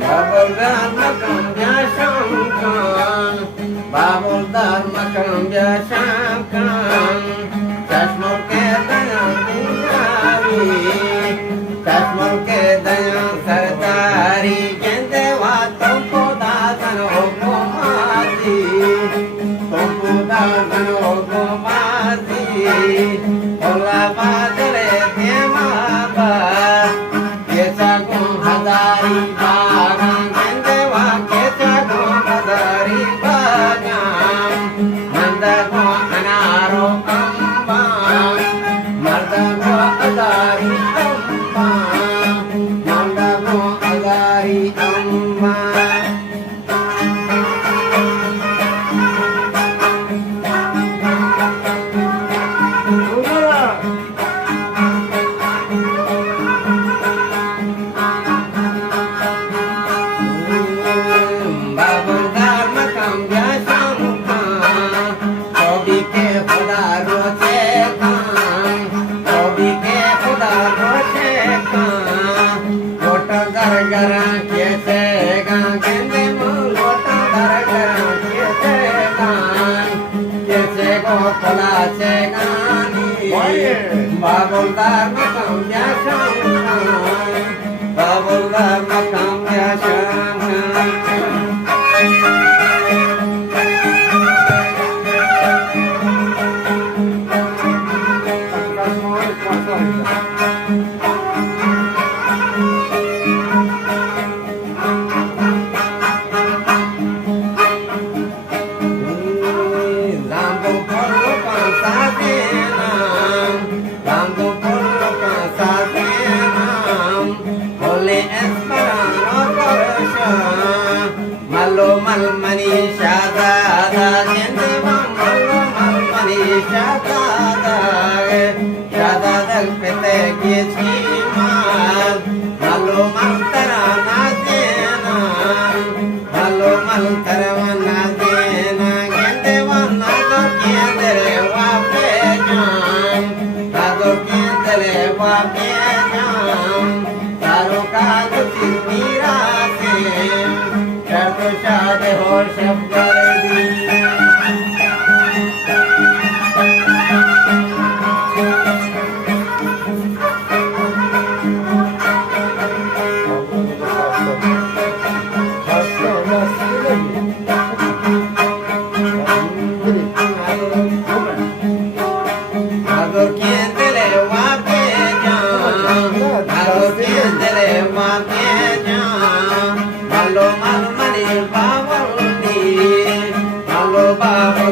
Babul dharmakam jashamkan, babul dharmakam jashamkan, chashmul ke dayan diyari, chashmul ke dayan sardari, jende wa tumko dadan hukumati, tumko dadan hukumati, ola badre tema ba, ye sagun hadari ba. Babul dharmakam jashamkan, babul dharmakam jashamkan. Baba